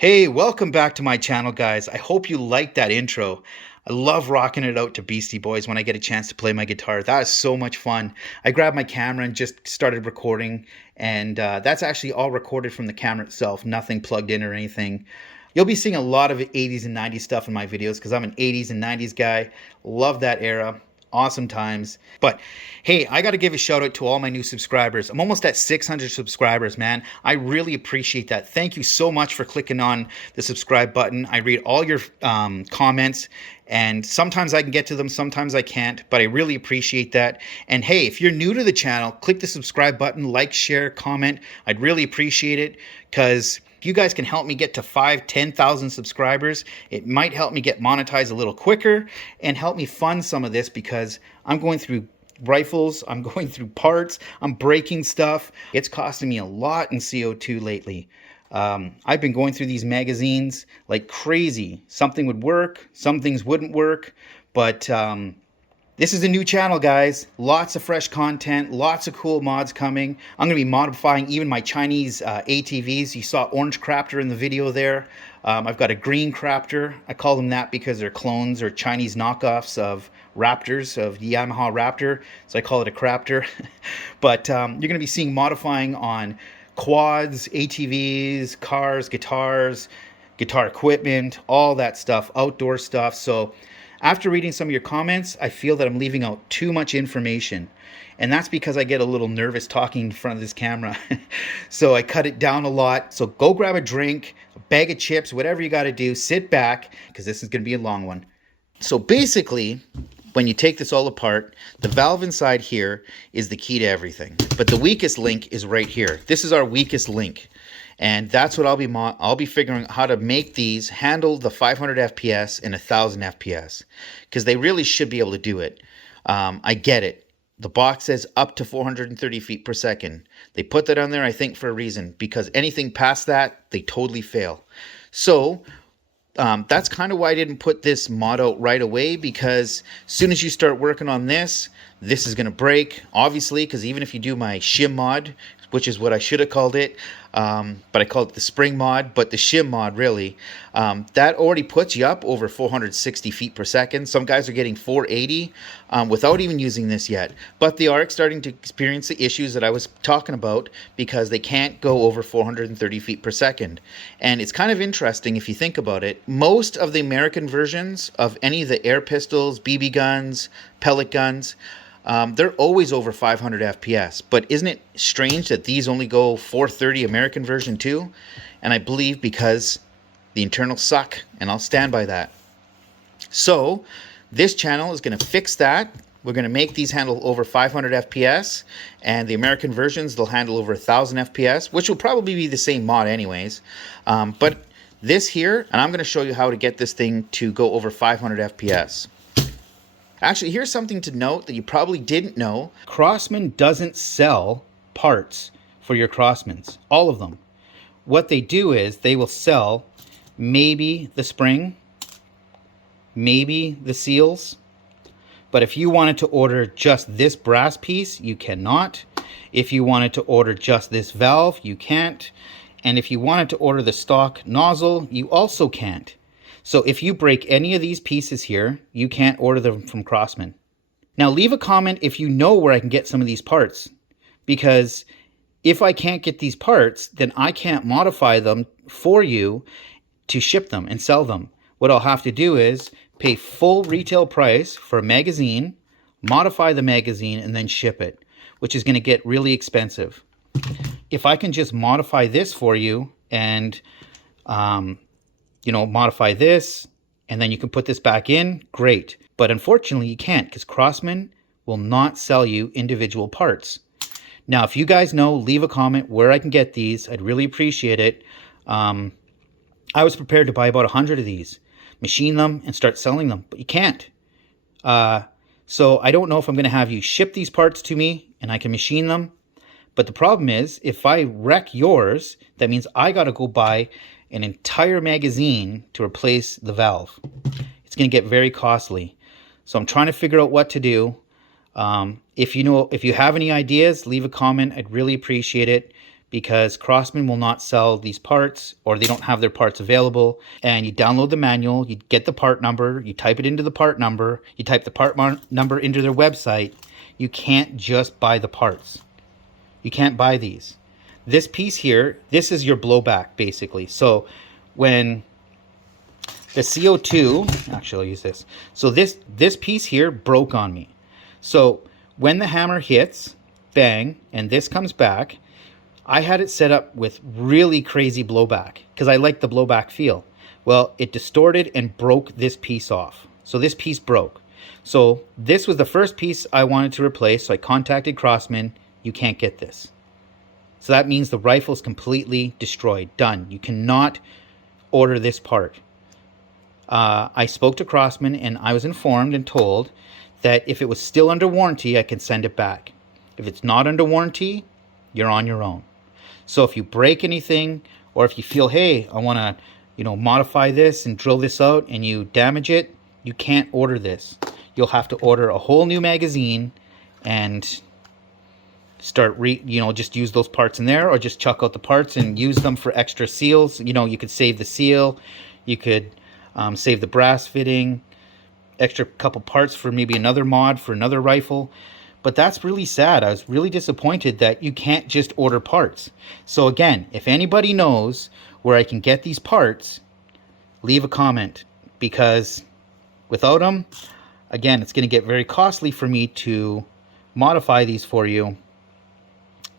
Hey, welcome back to my channel, guys. I hope you liked that intro. I love rocking it out to Beastie Boys when I get a chance to play my guitar. That is so much fun. I grabbed my camera and just started recording, and that's actually all recorded from the camera itself, nothing plugged in or anything. You'll be seeing a lot of 80s and 90s stuff in my videos because I'm an 80s and 90s guy. Love that era. Awesome times. But hey, I got to give a shout out to all my new subscribers. I'm almost at 600 subscribers, man. I really appreciate that. Thank you so much for clicking on the subscribe button. I read all your comments, and sometimes I can get to them, sometimes I can't, but I really appreciate that. And hey, if you're new to the channel, click the subscribe button, like, share, comment. I'd really appreciate it, because if you guys can help me get to 10,000 subscribers, it might help me get monetized a little quicker and help me fund some of this, because I'm going through rifles, I'm going through parts, I'm breaking stuff. It's costing me a lot in CO2 lately. I've been going through these magazines like crazy. Something would work, some things wouldn't work, but this is a new channel, guys. Lots of fresh content, lots of cool mods coming. I'm going to be modifying even my Chinese ATVs. You saw Orange Crafter in the video there. I've got a Green Crafter. I call them that because they're clones or Chinese knockoffs of Raptors, of the Yamaha Raptor. So I call it a Crafter. But you're going to be seeing modifying on quads, ATVs, cars, guitars, guitar equipment, all that stuff, outdoor stuff. So after reading some of your comments, I feel that I'm leaving out too much information. And that's because I get a little nervous talking in front of this camera. So I cut it down a lot. So go grab a drink, a bag of chips, whatever you got to do. Sit back, because this is going to be a long one. So basically, when you take this all apart, the valve inside here is the key to everything. But the weakest link is right here. This is our weakest link. And that's what I'll be figuring out, how to make these handle the 500 FPS and 1000 FPS, because they really should be able to do it. I get it. The box says up to 430 feet per second. They put that on there, I think, for a reason, because anything past that, they totally fail. So that's kind of why I didn't put this mod out right away, because as soon as you start working on this, this is going to break, obviously, because even if you do my shim mod, which is what I should have called it, but I called it the spring mod, but the shim mod, really, that already puts you up over 460 feet per second. Some guys are getting 480 without even using this yet, but they are starting to experience the issues that I was talking about, because they can't go over 430 feet per second. And it's kind of interesting if you think about it. Most of the American versions of any of the air pistols, BB guns, pellet guns, they're always over 500 FPS, but isn't it strange that these only go 430 American version too? And I believe because the internals suck, and I'll stand by that. So this channel is going to fix that. We're going to make these handle over 500 FPS, and the American versions, they'll handle over 1000 FPS, which will probably be the same mod anyways. But this here, and I'm going to show you how to get this thing to go over 500 FPS. Actually, here's something to note that you probably didn't know. Crosman doesn't sell parts for your Crosmans, all of them. What they do is they will sell maybe the spring, maybe the seals. But if you wanted to order just this brass piece, you cannot. If you wanted to order just this valve, you can't. And if you wanted to order the stock nozzle, you also can't. So if you break any of these pieces here, you can't order them from Crosman. Now leave a comment if you know where I can get some of these parts, because if I can't get these parts, then I can't modify them for you to ship them and sell them. What I'll have to do is pay full retail price for a magazine, modify the magazine, and then ship it, which is going to get really expensive. If I can just modify this for you and modify this, and then you can put this back in, great. But unfortunately, you can't, because Crosman will not sell you individual parts. Now, if you guys know, leave a comment where I can get these. I'd really appreciate it. I was prepared to buy about 100 of these, machine them, and start selling them, but you can't. So I don't know if I'm going to have you ship these parts to me and I can machine them. But the problem is, if I wreck yours, that means I got to go buy an entire magazine to replace the valve. It's going to get very costly. So I'm trying to figure out what to do. If you have any ideas, leave a comment. I'd really appreciate it, because Crosman will not sell these parts, or they don't have their parts available. And you download the manual, you get the part number, you type it into the part number, you type the part number into their website. You can't just buy the parts. You can't buy these. This piece here, this is your blowback basically. So when the CO2, actually I'll use this. So this piece here broke on me. So when the hammer hits, bang, and this comes back, I had it set up with really crazy blowback because I like the blowback feel. Well, it distorted and broke this piece off. So this piece broke. So this was the first piece I wanted to replace. So I contacted Crosman. You can't get this. So that means the rifle is completely destroyed. Done. You cannot order this part. I spoke to Crosman and I was informed and told that if it was still under warranty, I can send it back. If it's not under warranty, you're on your own. So if you break anything, or if you feel, hey, I want to, modify this and drill this out, and you damage it, you can't order this. You'll have to order a whole new magazine and start just use those parts in there, or just chuck out the parts and use them for extra seals. You could save the seal, you could save the brass fitting, extra couple parts for maybe another mod for another rifle. But that's really sad. I was really disappointed that you can't just order parts. So again, if anybody knows where I can get these parts, leave a comment, because without them, again, it's going to get very costly for me to modify these for you.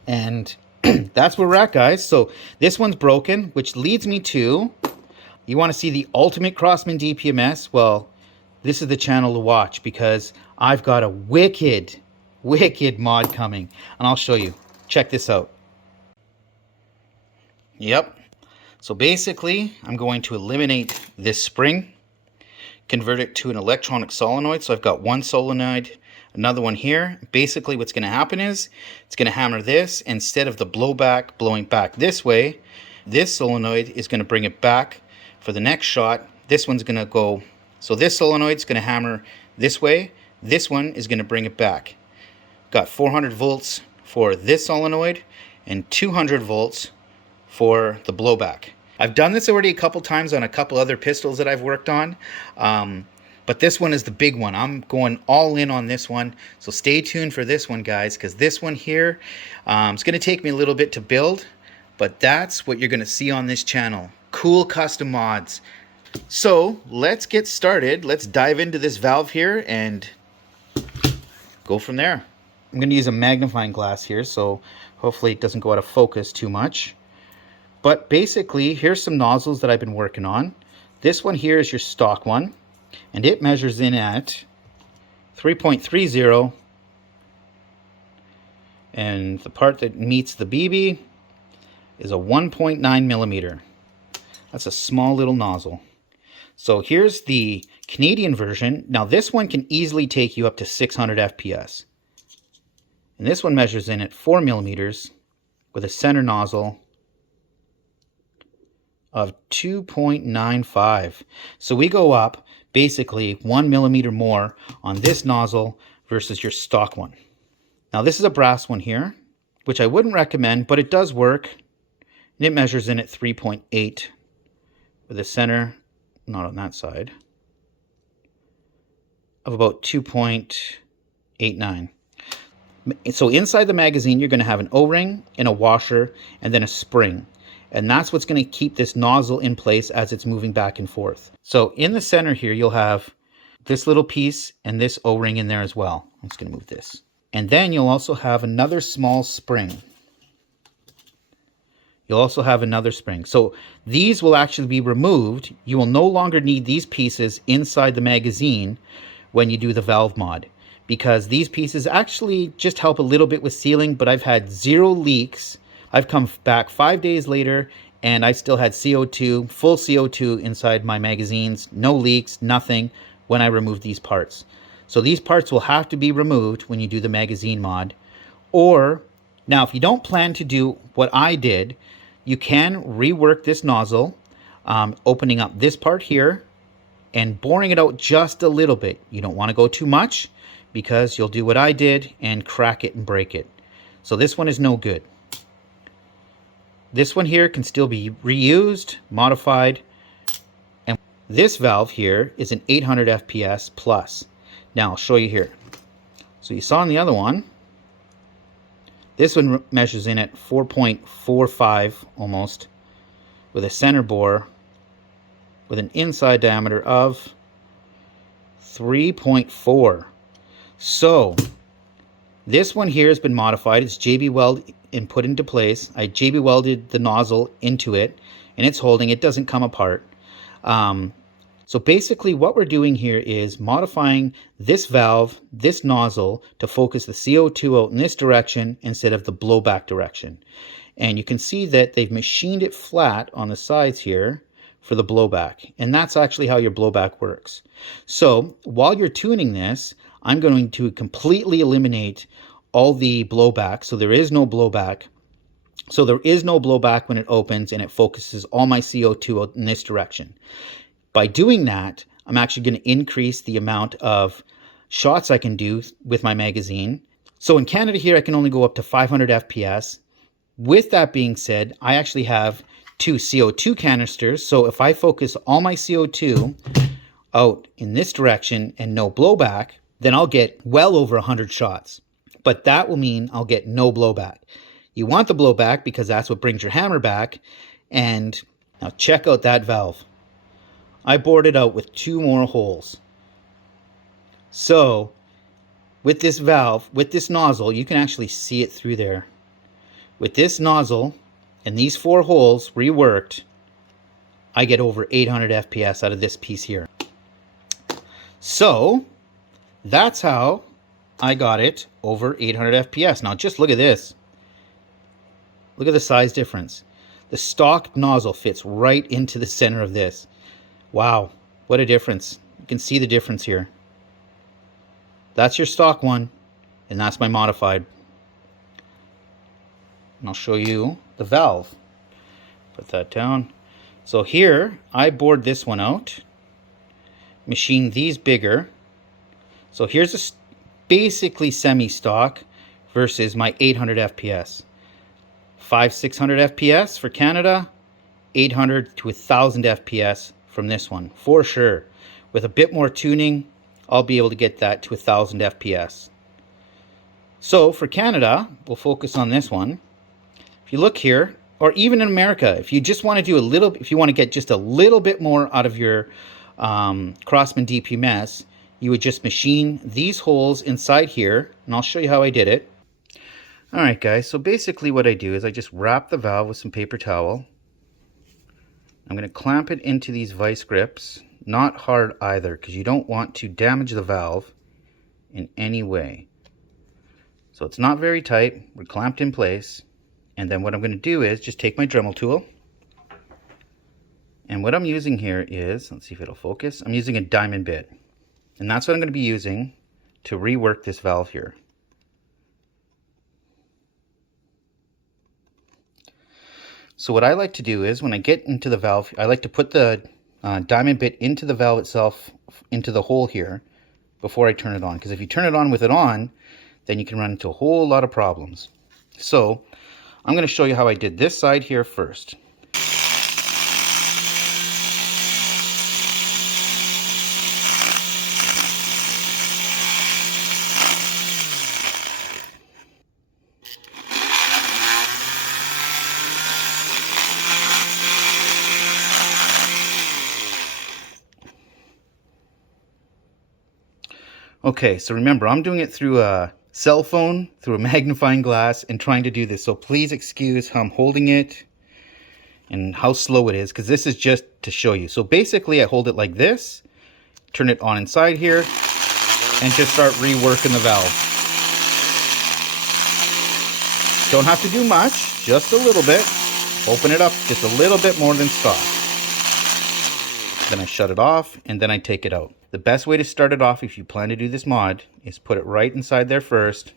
And that's where we're at, guys. So this one's broken, which leads me to, you want to see the ultimate Crosman DPMS? Well, this is the channel to watch, because I've got a wicked mod coming, and I'll show you. Check this out. Yep. So basically, I'm going to eliminate this spring, convert it to an electronic solenoid. So I've got one solenoid, another one here. Basically, what's going to happen is it's going to hammer this. Instead of the blowback blowing back this way, this solenoid is going to bring it back for the next shot. This one's going to go, so this solenoid is going to hammer this way. This one is going to bring it back. Got 400 volts for this solenoid and 200 volts for the blowback. I've done this already a couple times on a couple other pistols that I've worked on, but this one is the big one. I'm going all in on this one, so stay tuned for this one, guys, because this one here, it's going to take me a little bit to build, but that's what you're going to see on this channel. Cool custom mods. So let's get started. Let's dive into this valve here and go from there. I'm going to use a magnifying glass here, so hopefully it doesn't go out of focus too much. But basically, here's some nozzles that I've been working on. This one here is your stock one, and it measures in at 3.30, and the part that meets the BB is a 1.9 millimeter. That's a small little nozzle. So here's the Canadian version. Now this one can easily take you up to 600 FPS. And this one measures in at 4 millimeters with a center nozzle of 2.95. So we go up basically 1 millimeter more on this nozzle versus your stock one. Now this is a brass one here, which I wouldn't recommend, but it does work. And it measures in at 3.8 with a center, not on that side, of about 2.89. So inside the magazine, you're going to have an O-ring and a washer and then a spring. And that's what's going to keep this nozzle in place as it's moving back and forth. So in the center here, you'll have this little piece and this O-ring in there as well. I'm just going to move this. And then you'll also have another small spring. You'll also have another spring. So these will actually be removed. You will no longer need these pieces inside the magazine when you do the valve mod, because these pieces actually just help a little bit with sealing, but I've had 0 leaks. I've come back 5 days later and I still had CO2, full CO2 inside my magazines, no leaks, nothing when I removed these parts. So these parts will have to be removed when you do the magazine mod. Or, now if you don't plan to do what I did, you can rework this nozzle, opening up this part here and boring it out just a little bit. You don't want to go too much because you'll do what I did and crack it and break it. So this one is no good. This one here can still be reused, modified, and this valve here is an 800 FPS plus. Now I'll show you here. So you saw on the other one, this one measures in at 4.45 almost, with a center bore with an inside diameter of 3.4. So this one here has been modified. It's JB welded and put into place. I JB welded the nozzle into it, and it's holding. It doesn't come apart. So basically what we're doing here is modifying this valve, this nozzle, to focus the CO2 out in this direction instead of the blowback direction. And you can see that they've machined it flat on the sides here for the blowback. And that's actually how your blowback works. So while you're tuning this, I'm going to completely eliminate all the blowback. So there is no blowback. So there is no blowback when it opens, and it focuses all my CO2 out in this direction. By doing that, I'm actually going to increase the amount of shots I can do with my magazine. So in Canada here, I can only go up to 500 FPS. With that being said, I actually have 2 CO2 canisters. So if I focus all my CO2 out in this direction and no blowback, then I'll get well over 100 shots. But that will mean I'll get no blowback. You want the blowback because that's what brings your hammer back. And now check out that valve. I bored it out with 2 more holes. So with this valve, with this nozzle, you can actually see it through there. With this nozzle and these 4 holes reworked, I get over 800 FPS out of this piece here. So that's how I got it over 800 FPS. Now just look at this. Look at the size difference. The stock nozzle fits right into the center of this. Wow, what a difference. You can see the difference here. That's your stock one, and that's my modified. And I'll show you the valve. Put that down. So here, I bored this one out, machined these bigger. So here's a basically semi-stock versus my 800 FPS. 600 FPS for Canada, 800 to 1000 FPS from this one, for sure. With a bit more tuning, I'll be able to get that to 1000 FPS. So for Canada, we'll focus on this one. If you look here, or even in America, if you just want to do a little, if you want to get just a little bit more out of your Crosman DPMS, you would just machine these holes inside here, and I'll show you how I did it. All right, guys, so basically what I do is I just wrap the valve with some paper towel. I'm going to clamp it into these vice grips, not hard either, because you don't want to damage the valve in any way. So it's not very tight, we're clamped in place. And then what I'm going to do is just take my Dremel tool. And what I'm using here is, let's see if it'll focus, I'm using a diamond bit. And that's what I'm going to be using to rework this valve here. So what I like to do is when I get into the valve, I like to put the diamond bit into the valve itself, into the hole here, before I turn it on. Because if you turn it on with it on, then you can run into a whole lot of problems. So I'm going to show you how I did this side here first. Okay, so remember, I'm doing it through a cell phone, through a magnifying glass, and trying to do this. So please excuse how I'm holding it and how slow it is, because this is just to show you. So basically, I hold it like this, turn it on inside here, and just start reworking the valve. Don't have to do much, just a little bit. Open it up just a little bit more than stock. Then I shut it off, and then I take it out. The best way to start it off if you plan to do this mod is put it right inside there first,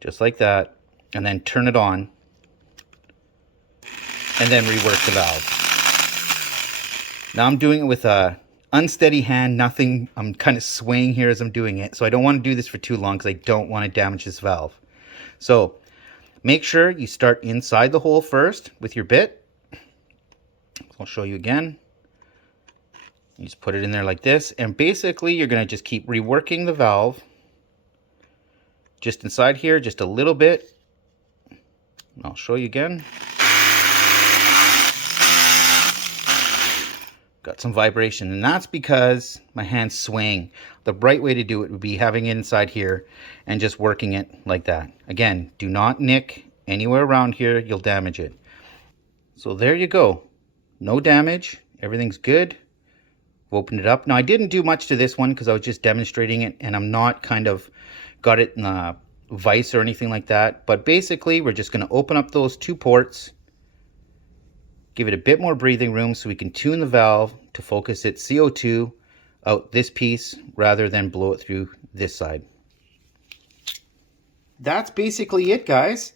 just like that, and then turn it on, and then rework the valve. Now I'm doing it with a unsteady hand, nothing. I'm kind of swaying here as I'm doing it, so I don't want to do this for too long because I don't want to damage this valve. So make sure you start inside the hole first with your bit. I'll show you again. You just put it in there like this, and basically you're going to just keep reworking the valve just inside here, just a little bit. I'll show you again. Got some vibration, and that's because my hand's swaying. The right way to do it would be having it inside here and just working it like that. Again, do not nick anywhere around here, you'll damage it. So there you go. No damage, everything's good. Opened it up. Now I didn't do much to this one because I was just demonstrating it, and I'm not kind of got it in a vise or anything like that. But basically we're just going to open up those two ports, give it a bit more breathing room so we can tune the valve to focus its CO2 out this piece rather than blow it through this side. That's basically it, guys.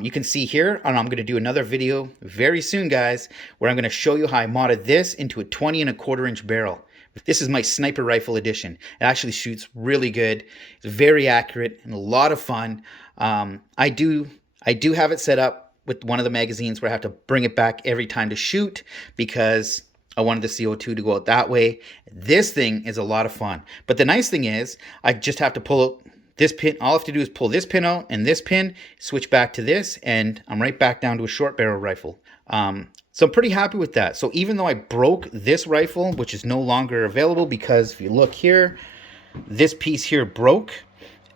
You can see here, and I'm going to do another video very soon, guys, where I'm going to show you how I modded this into a 20¼ inch barrel. This is my sniper rifle edition. It actually shoots really good. It's very accurate and a lot of fun. I do have it set up with one of the magazines where I have to bring it back every time to shoot because I wanted the CO2 to go out that way. This thing is a lot of fun. But the nice thing is I just have to pull out this pin. All I have to do is pull this pin out and this pin, switch back to this, and I'm right back down to a short barrel rifle. So I'm pretty happy with that. So even though I broke this rifle, which is no longer available because if you look here, this piece here broke.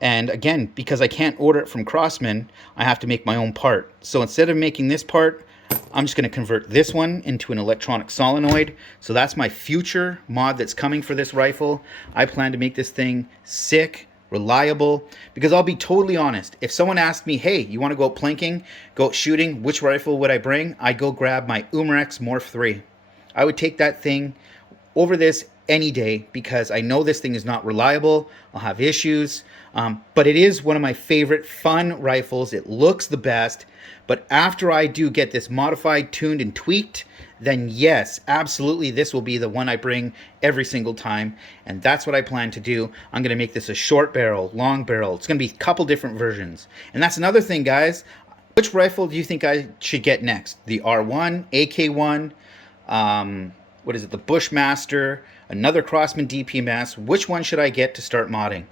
And again, because I can't order it from Crosman, I have to make my own part. So instead of making this part, I'm just going to convert this one into an electronic solenoid. So that's my future mod that's coming for this rifle. I plan to make this thing sick, reliable, because I'll be totally honest. If someone asked me, hey, you want to go out planking, go out shooting, which rifle would I bring? I'd go grab my Umarex Morph 3. I would take that thing over this any day because I know this thing is not reliable. I'll have issues, but it is one of my favorite fun rifles. It looks the best, but after I do get this modified, tuned, and tweaked, then yes, absolutely, this will be the one I bring every single time, and that's what I plan to do. I'm going to make this a short barrel, long barrel. It's going to be a couple different versions. And that's another thing, guys. Which rifle do you think I should get next? The R1, AK1, what is it, the Bushmaster, another Crosman DPMS? Which one should I get to start modding?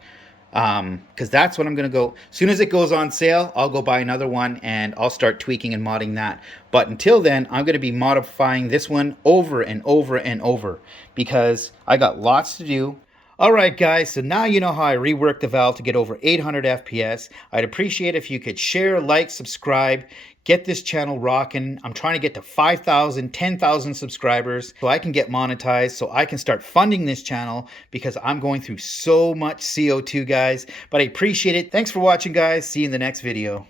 Because that's what I'm going to go. As soon as it goes on sale, I'll go buy another one and I'll start tweaking and modding that. But until then, I'm going to be modifying this one over and over and over because I got lots to do. Alright guys, so now you know how I reworked the valve to get over 800 FPS. I'd appreciate if you could share, like, subscribe, get this channel rocking. I'm trying to get to 5,000, 10,000 subscribers so I can get monetized, so I can start funding this channel because I'm going through so much CO2, guys. But I appreciate it. Thanks for watching, guys. See you in the next video.